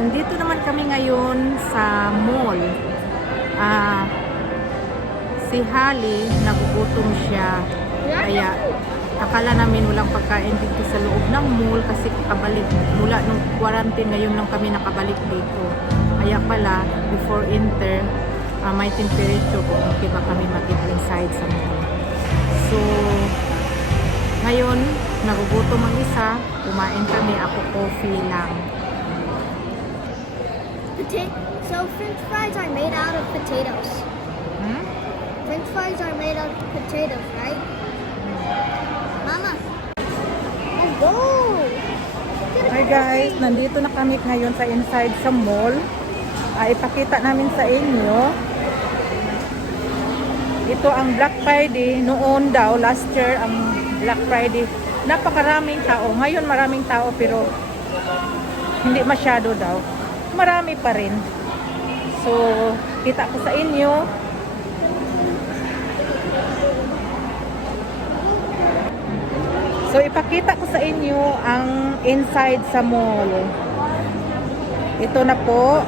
Nandito naman kami ngayon sa mall. Si Hali, nagugutom siya. Kaya akala namin walang pagkain dito sa loob ng mall kasi kabalik mula nung quarantine, ngayon lang kami nakabalik dito. Kaya pala, before enter, may temperature kung okay ba kami mag-inside sa mall. So, ngayon, nagugutom ang isa, kumain kami, ako coffee lang. So French fries are made out of potatoes. French fries are made out of potatoes, right? Mama. Let's go. Hi guys, nandito na kami ngayon sa inside sa mall. Ipakita namin sa inyo. Ito ang Black Friday. Noon daw, last year, ang Black Friday. Napakaraming tao. Ngayon maraming tao pero hindi masyado daw. Marami pa rin. So, kita ko sa inyo. So, ipakita ko sa inyo ang inside sa mall. Ito na po.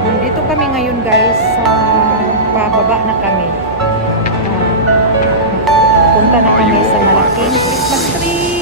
Nandito kami ngayon guys, pababa na kami. Punta na kami sa malaking Christmas tree.